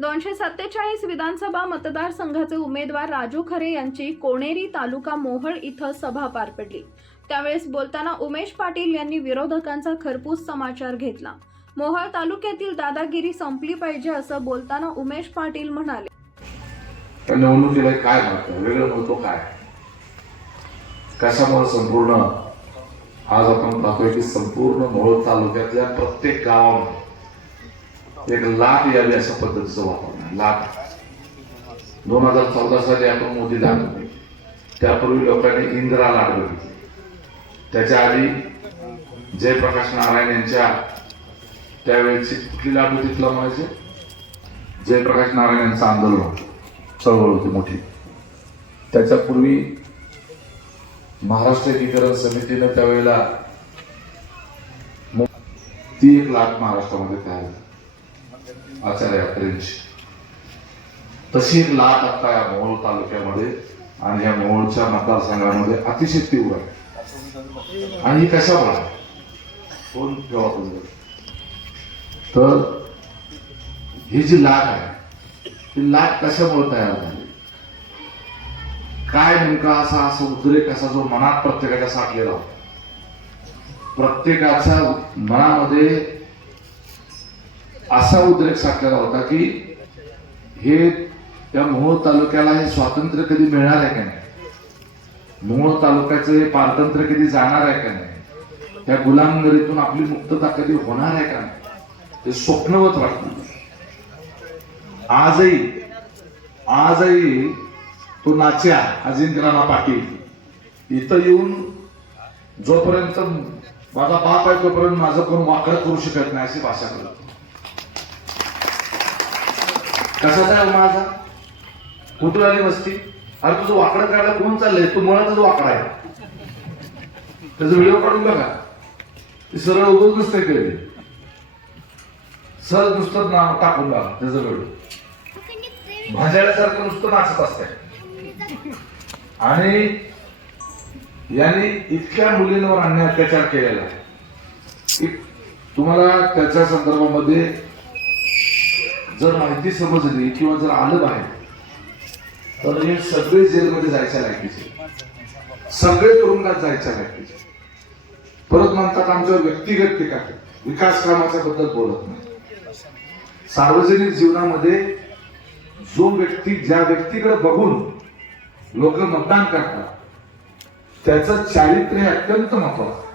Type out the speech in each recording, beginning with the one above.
दोनशे सत्तेचाळीस विधानसभा मतदारसंघाचे उमेदवार राजू खरे यांची कोणेरी तालुका मोहळ इथं सभा पार पडली. त्यावेळेस बोलताना उमेश पाटील यांनी विरोधकांचा खरपूस समाचार घेतला. मोहळ तालुक्यातील दादागिरी संपली पाहिजे असं बोलताना उमेश पाटील म्हणाले. निवडणुकीला काय महत्त्व वेगळं महत्त्व काय? कशामुळे संपूर्ण? आज आपण पाहतोय की संपूर्ण मोहोळ तालुक्यातल्या प्रत्येक गावामध्ये एक लाट यावी अशा पद्धतीचं वातावरण लाट दोन हजार चौदा साली आपण मोदी लाट होते त्यापूर्वी लोकांनी इंदिरा लाट बघितली त्याच्या आधी जयप्रकाश नारायण यांच्या त्यावेळेची कुठली लाट होती तुला म्हणायचे? जयप्रकाश नारायण यांचं आंदोलन होतं चळवळ होती मोठी. त्याच्यापूर्वी महाराष्ट्र एकीकरण समितीनं त्यावेळेला ती एक लाट महाराष्ट्रामध्ये तयार झाली. आचार्य यात्रेंची तशी लाट आता या मोहोळ तालुक्यामध्ये आणि या मोहोळच्या मतदारसंघामध्ये अतिशय तीव्र आहे. आणि ही कशामुळे कोण ठेवा तुम्ही तर ही जी लाट आहे ती लाट कशामुळे तयार झाली? काय नेमका असा असा उद्रेक असा जो मनात प्रत्येकाच्या साठलेला होता? प्रत्येकाच्या मनामध्ये असा उद्रेक साठलेला होता की हे त्या मोहोळ तालुक्याला हे स्वातंत्र्य कधी मिळणार आहे का नाही? मोहोळ तालुक्याचं हे पारतंत्र्य कधी जाणार आहे का नाही? त्या गुलामगिरीतून आपली मुक्तता कधी होणार आहे का नाही? ते स्वप्नवत वाटतं. आजही आजही तो नाच्या अजिंक्यराणा पाटील इथं येऊन जोपर्यंत माझा बाप आहे तोपर्यंत माझं कोण वाकडं करू शकत नाही अशी भाषा करतो. कसा काय माझा? कुठून आली मस्ती अरे तुझं वाकडं काढायला कोण चाललंय? तू मुळातच वाकडा आहे. त्याचा व्हिडिओ काढून बघा. ते सरळ उभंच नुसतं केले सहज नुसतं नाव टाकून बघा त्याचं व्हिडिओ. भाज्यासारखं नुसतं नाचत असतंय. आणि यांनी इतक्या मुलींवर अन्याय अत्याचार केलेला आहे. तुम्हाला त्याच्या संदर्भामध्ये जर माहिती समजली किंवा जर आलं बाहेर तर हे सगळे जेलमध्ये जायच्या लायकीचे सगळे तुरुंगात जायच्या लायकीचे परत म्हणतात आमच्यावर व्यक्तिगत टीका विकास कामाच्या बद्दल बोलत नाही. सार्वजनिक जीवनामध्ये जो व्यक्ती ज्या व्यक्तीकडे बघून लोक मतदान करतात त्याचं चारित्र्य हे अत्यंत महत्वाचं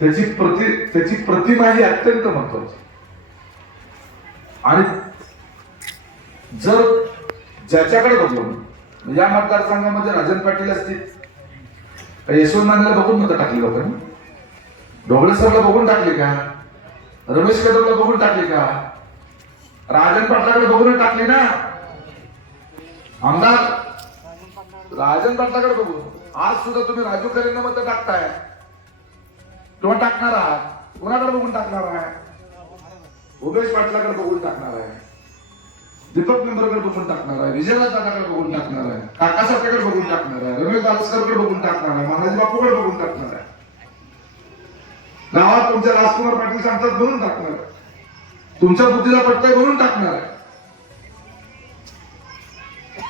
त्याची प्रति त्याची प्रतिमा ही अत्यंत महत्वाची आणि जर ज्याच्याकडे बघून म्हणजे या मतदारसंघामध्ये राजन पाटील असतील यशवंत मानेला बघून मतं टाकली लोकांनी ढोबळे सरला बघून टाकले का? रमेश कदमला बघून टाकले का? राजन पाटलाकडे बघून टाकले ना? आमदार राजन पाटलाकडे बघून. आज सुद्धा तुम्ही राजू खरेंना मत टाकताय. किंवा टाकणार आहात? कोणाकडे बघून टाकणार आहे उमेश पाटलाकडे बघून टाकणार आहे. दीपक मेंबरकडे बघून टाकणार आहे. विजय दादाकडे बघून टाकणार आहे. काका बघून टाकणार आहे. रमेश दालसकरकडे बघून टाकणार आहे. महाराज बापूकडे बघून टाकणार आहे. गावात तुमच्या राजकुमार पाटील सांगतात म्हणून टाकणार आहे. तुमच्या बुद्धीला पटतंय म्हणून टाकणार आहे.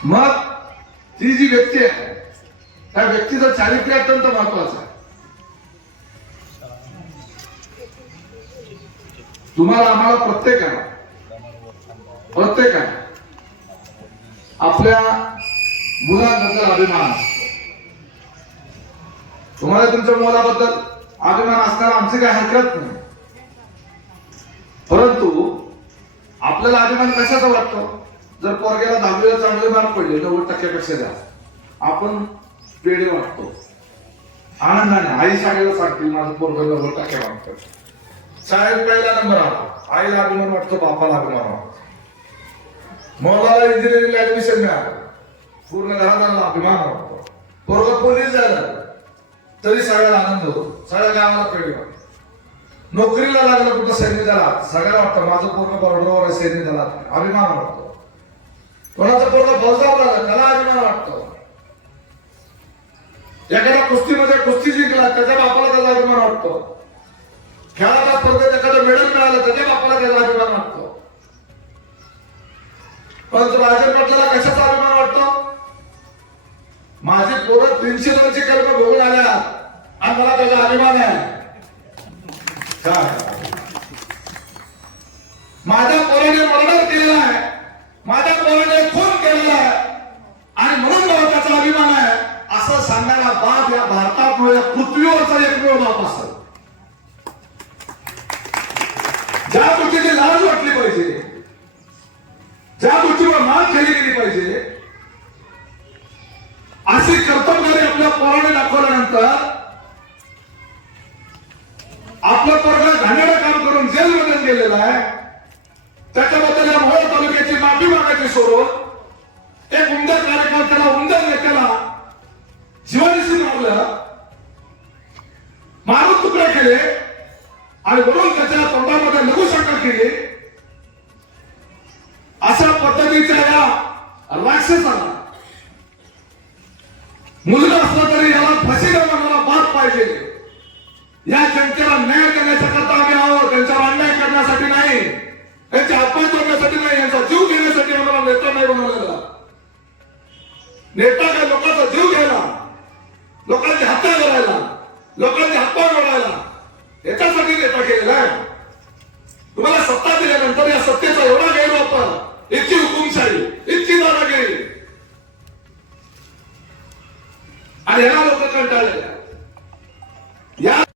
मग ती जी व्यक्ती आहे त्या व्यक्तीचं चारित्र्य अत्यंत महत्वाचं आहे. तुम्हाला आम्हाला प्रत्येकाला प्रत्येकाला आपल्या मुलांबद्दल अभिमान. तुम्हाला तुमच्या मुलाबद्दल अभिमान असताना आमची काही हरकत नाही. परंतु आपल्याला अभिमान कशाचा वाटतो? जर पोरग्याला दहावीला चांगले मार्क पडले नव्वद टक्क्यापेक्षा जास्त आपण पेढे वाटतो. आनंदाने आई शाळेला सांगतील माझं पोरगा नव्वद टक्के मार्क शाळेत पहिला नंबर आला आईला अभिमान वाटतो बापाला अभिमान वाटतो. मुलाला इंजिनिअरिंग ऍडमिशन मिळालं. पूर्ण घराला अभिमान वाटतो. पोरग पोलीस झालं तरी सगळ्याला आनंद होतो. सगळ्या गावाला पेढे वाटतो नोकरीला लागलं कुठं सैनिक दलात? सगळ्याला वाटतं माझं पूर्ण बरोबर सैनिक झाला दलात. अभिमान वाटतो. कोणाचा पूर्ण फौजदार झालं त्याला अभिमान वाटतो. एखाद्या कुस्तीमध्ये कुस्ती जिंकला त्याच्या बापाला त्याला अभिमान वाटतो. परंतु राजन पाटलाला कशाचा अभिमान वाटतो? माझी पोरं तीनशे दोनशे कल्प बघून आल्या. आणि मला त्याचा अभिमान आहे. माझ्या पोराने मर्डर केलेला आहे. माझ्या पोराने खून केलेला आहे. आणि म्हणून मला त्याचा अभिमान आहे. असं सांगायला बाप या भारतामुळे पृथ्वीवरचा एकमेव बाप असतो. ज्या गोष्टीची लाज वाटली पाहिजे ज्या गोष्टीवर मान खाली गेली पाहिजे असे कर्तव्याने आपल्या पोराने दाखवल्यानंतर आपला पोरग घाणेरडं काम करून जेलमध्ये गेलेला आहे त्याच्याबद्दल या मोहोळ तालुक्याची माफी मागायची सोडून एक उमद्या कार्यकर्त्याला उमद्या नेत्याला जीवानिशी मारलं मारून तुकडे केले आणि वरून त्याच्या तोंडामध्ये लघुशंका केली अशा पद्धतीच्या या राक्षसाला मुलगा असला तरी याला फाशी देणं मला बात पाहिजे. या जनतेला न्याय करण्याच्या करता आम्ही आहोत. त्यांच्यावर अन्याय करण्यासाठी नाही. त्यांच्या अपमान करण्यासाठी if you